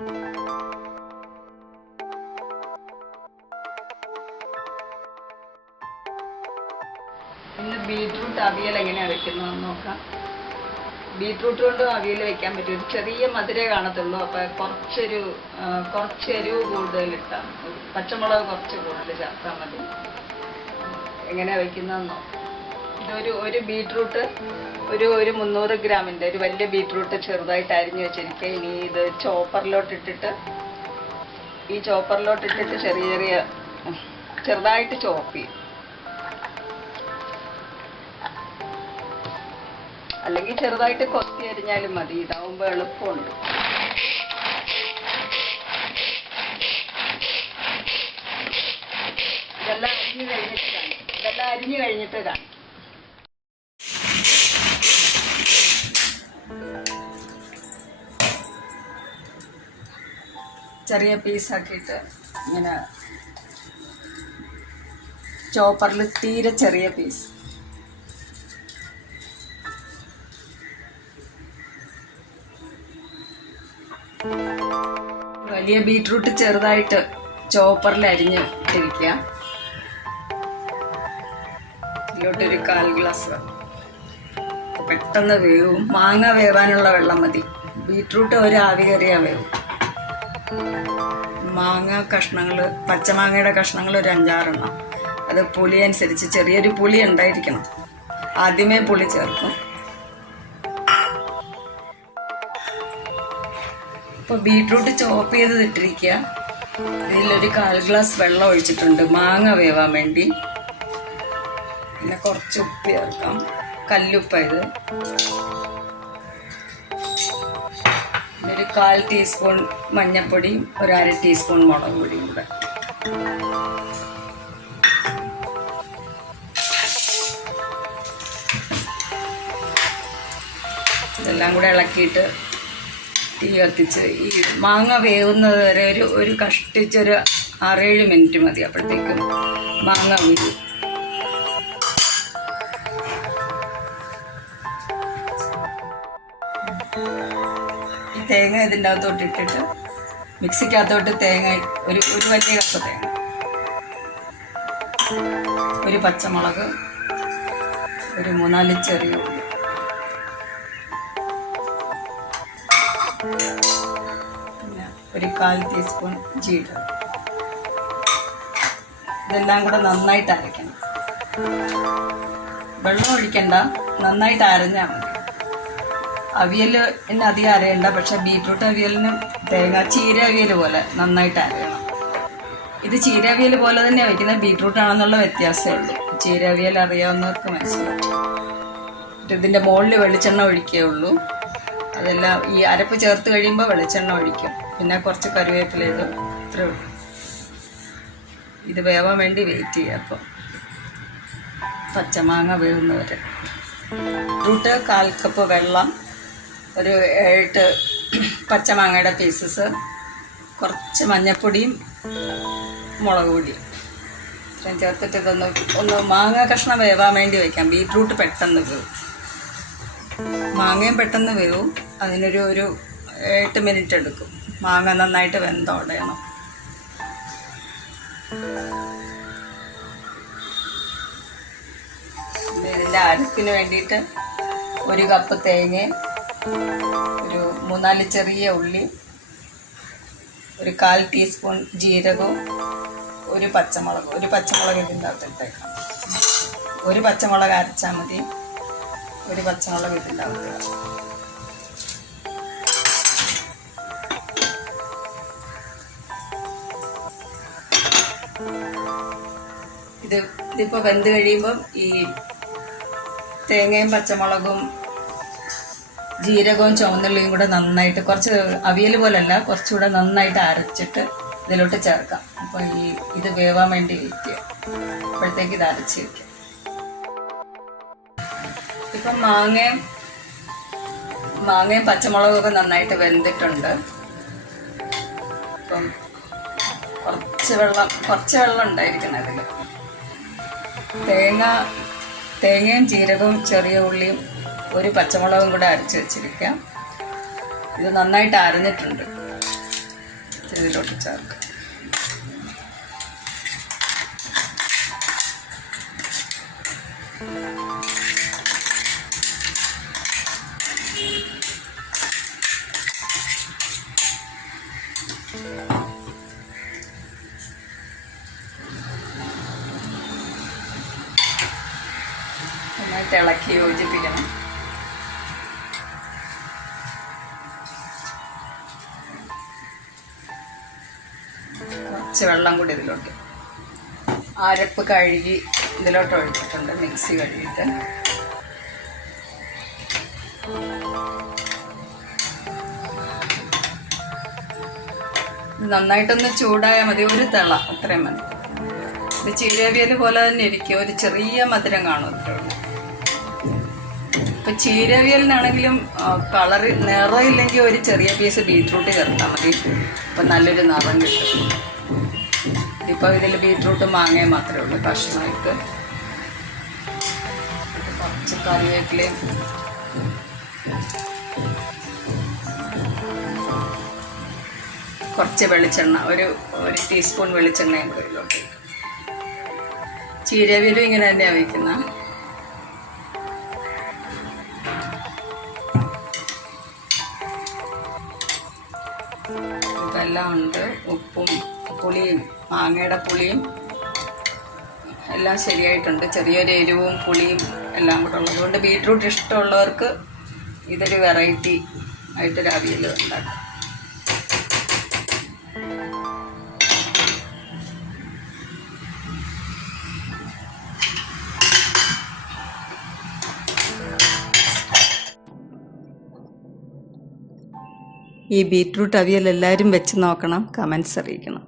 ഇന്ന് ബീട്രൂട്ട് അവിയൽ എങ്ങനെയാണ് വെക്കുന്നതെന്ന് നോക്കാം. ബീട്രൂട്ട് കൊണ്ട് അവിയൽ വെക്കാൻ പറ്റും. ഒരു ചെറിയ മധുരേ കാണത്തുള്ളൂ. അപ്പോൾ കുറച്ച് എരിവ് കൂടുതലിട്ടാൽ പച്ചമുളക് കുറച്ച് കൂടുതൽ ചേർത്താൽ മതി. എങ്ങനെയാണ് വെക്കുന്നതെന്ന് നോക്കാം. ഒരു ബീട്രൂട്ട് ഒരു 300 ഗ്രാമിൻ്റെ ഒരു വലിയ ബീട്രൂട്ട് ചെറുതായിട്ട് അരിഞ്ഞു വെച്ചിരിക്കുക. ഇനി ഇത് ചോപ്പറിലോട്ടിട്ടിട്ട് ചെറുതായിട്ട് ചോപ്പ് ചെയ്യും. അല്ലെങ്കിൽ ചെറുതായിട്ട് കൊത്തി അരിഞ്ഞാലും മതി. ഇതാവുമ്പോൾ എളുപ്പമുണ്ട്. ഇതെല്ലാം അരിഞ്ഞു കഴിഞ്ഞിട്ട് കാണും. ചെറിയ പീസാക്കിയിട്ട് ഇങ്ങനെ ചോപ്പറിൽ തീരെ ചെറിയ പീസ്. വലിയ ബീട്രൂട്ട് ചെറുതായിട്ട് ചോപ്പറിൽ അരിഞ്ഞ് ഇട്ടിരിക്കുക. ഇതിലോട്ടൊരു 1/4 ഗ്ലാസ് പെട്ടെന്ന് വേവും. മാങ്ങ വേവാനുള്ള വെള്ളം മതി. ബീട്രൂട്ട് ഒരു ആവി കയറിയാ വേവും. മാങ്ങ കഷ്ണങ്ങൾ, പച്ചമാങ്ങയുടെ കഷ്ണങ്ങൾ ഒരു 5-6 എണ്ണം. അത് പുളി അനുസരിച്ച് ചെറിയൊരു പുളി ഉണ്ടായിരിക്കണം. ആദ്യമേ പുളി ചേർക്കും. ഇപ്പോൾ ബീട്രൂട്ട് ചോപ്പ് ചെയ്ത് ഇട്ടിരിക്കുക. ഇതിലൊരു 1/4 ഗ്ലാസ് വെള്ളം ഒഴിച്ചിട്ടുണ്ട് മാങ്ങ വേവാൻ വേണ്ടി. പിന്നെ കുറച്ച് ഉപ്പ് ചേർക്കാം. കല്ലുപ്പായത്. ഒരു 1/4 ടീസ്പൂൺ മഞ്ഞൾപ്പൊടിയും ഒരു 1/2 ടീസ്പൂൺ മുളക് പൊടിയും കൂടെ. ഇതെല്ലാം കൂടെ ഇളക്കിയിട്ട് തീ കത്തിച്ച് ഈ മാങ്ങ വേവുന്നത് വരെ ഒരു കഷ്ടിച്ചൊരു 6-7 മിനിറ്റ് മതി. അപ്പോഴത്തേക്കും മാങ്ങ വേവും. ഈ തേങ്ങ ഇതിൻ്റെ അകത്തോട്ട് ഇട്ടിട്ട് മിക്സിക്കകത്തോട്ട് തേങ്ങ ഒരു വലിയ കപ്പ് തേങ്ങ, ഒരു പച്ചമുളക്, ഒരു 3-4 ചെറിയ ഉള്ളി, പിന്നെ ഒരു 1/4 ടീസ്പൂൺ ജീരകം. ഇതെല്ലാം കൂടെ നന്നായിട്ട് അരയ്ക്കണം. വെള്ളം ഒഴിക്കണ്ട, നന്നായിട്ട് അരഞ്ഞാൽ മതി. അവിയലിന് അധികം അരയണ്ട. പക്ഷെ ബീട്രൂട്ട് അവിയലിന് ചീര അവിയൽ പോലെ നന്നായിട്ട് അരയണം. ഇത് ചീര അവിയൽ പോലെ തന്നെ വയ്ക്കുന്നത്. ബീട്രൂട്ടാണെന്നുള്ള വ്യത്യാസമേ ഉള്ളൂ. ചീര അവിയൽ അറിയാവുന്നവർക്ക് മനസ്സിലാവും. ഇതിൻ്റെ മുകളിൽ വെളിച്ചെണ്ണ ഒഴിക്കുകയുള്ളൂ. അതെല്ലാം ഈ അരപ്പ് ചേർത്ത് കഴിയുമ്പോൾ വെളിച്ചെണ്ണ ഒഴിക്കും. പിന്നെ കുറച്ച് കറിവേപ്പില ഇടും. ഇത്രേ ഉള്ളൂ. ഇത് വേവാൻ വേണ്ടി വെയിറ്റ് ചെയ്യുക. അപ്പോൾ പച്ചമാങ്ങ വേവുന്നവരെ. ബീട്രൂട്ട് 1/4 കപ്പ് വെള്ളം, ഒരു 7 പച്ചമാങ്ങയുടെ പീസസ്, കുറച്ച് മഞ്ഞൾപ്പൊടിയും മുളക് പൊടിയും ഇത്രയും ചേർത്തിട്ട് ഒന്ന് മാങ്ങ കഷ്ണം വേവാൻ വേണ്ടി വയ്ക്കാം. ബീട്രൂട്ട് പെട്ടെന്ന് വേവും, മാങ്ങയും പെട്ടെന്ന് വേവും. അതിനൊരു 8 മിനിറ്റ് എടുക്കും. മാങ്ങ നന്നായിട്ട് വെന്തോടയണം. ഇതിൻ്റെ അരപ്പിന് വേണ്ടിയിട്ട് 1 കപ്പ് തേങ്ങ, ഒരു 3-4 ചെറിയ ഉള്ളി, ഒരു 1/4 ടീസ്പൂൺ ജീരകവും, ഒരു പച്ചമുളക് ഇതിൻ്റെ അകത്ത് ഇട്ടേക്കാം. ഒരു പച്ചമുളക് അരച്ചാൽ മതി. ഒരു പച്ചമുളക് ഇതിൻ്റെ അകത്ത്. ഇതിപ്പോൾ വെന്ത് കഴിയുമ്പം ഈ തേങ്ങയും പച്ചമുളകും ജീരകവും ചുവന്നുള്ളിയും കൂടെ നന്നായിട്ട്, കുറച്ച് അവിയൽ പോലല്ല, കുറച്ചുകൂടെ നന്നായിട്ട് അരച്ചിട്ട് ഇതിലോട്ട് ചേർക്കാം. അപ്പോൾ ഇത് വേവാൻ വേണ്ടി വെയിറ്റ് ചെയ്യാം. അപ്പോഴത്തേക്ക് ഇത് അരച്ച് വയ്ക്കാം. ഇപ്പം മാങ്ങയും പച്ചമുളകൊക്കെ നന്നായിട്ട് വെന്തിട്ടുണ്ട്. ഇപ്പം കുറച്ച് വെള്ളം ഉണ്ടായിരിക്കണം അതിൽ. തേങ്ങയും ജീരകവും ചെറിയ ഉള്ളിയും ഒരു പച്ചമുളകും കൂടെ അരച്ച് വെച്ചിരിക്കാം. ഇത് നന്നായിട്ട് അരഞ്ഞിട്ടുണ്ട്. ഇതിലോട്ട് ചേർക്കാം. നന്നായിട്ട് ഇളക്കി യോജിപ്പിക്കണം. കുറച്ച് വെള്ളം കൂടി ഇതിലോട്ട്, അരപ്പ് കഴുകി ഇതിലോട്ട് ഒഴിച്ചിട്ടുണ്ട്, മിക്സി കഴുകിയിട്ട്. നന്നായിട്ടൊന്ന് ചൂടായാൽ മതി, ഒരു തിള അത്രയും മതി. ഇത് ചീരവിയൽ പോലെ തന്നെ ഇരിക്കും, ഒരു ചെറിയ മധുരം കാണും അത്രേ ഉള്ളൂ. ഇപ്പം ചീരവിയലിനാണെങ്കിലും കളറ് നിറയില്ലെങ്കിൽ ഒരു ചെറിയ പീസ് ബീറ്റ്റൂട്ട് ചേർത്താൽ മതി, അപ്പം നല്ലൊരു നിറം കിട്ടും. ഇപ്പോൾ ഇതിൽ ബീറ്റ്റൂട്ടും മാങ്ങയും മാത്രമേ ഉള്ളൂ കഷ്ണമായിട്ട്. കുറച്ച് കറിവേപ്പിലയും കുറച്ച് വെളിച്ചെണ്ണ, ഒരു ടീസ്പൂൺ വെളിച്ചെണ്ണയും ഇതിലോട്ട്. ചീരവിയലും ഇങ്ങനെ തന്നെയാണ് വയ്ക്കുന്നത്. ഇതെല്ലാം ഉണ്ട്, ഉപ്പും പുളിയും മാങ്ങയുടെ പുളിയും എല്ലാം ശരിയായിട്ടുണ്ട്. ചെറിയൊരു എരിവും പുളിയും എല്ലാം കൂടെ ഉള്ളതുകൊണ്ട് ബീറ്റ്റൂട്ട് ഇഷ്ടമുള്ളവർക്ക് ഇതൊരു വെറൈറ്റി ആയിട്ടൊരു അവിയൽ ഉണ്ടാക്കാം. ഈ ബീറ്റ്റൂട്ട് അവിയൽ എല്ലാവരും വെച്ച് നോക്കണം, കമൻസ് അറിയിക്കണം.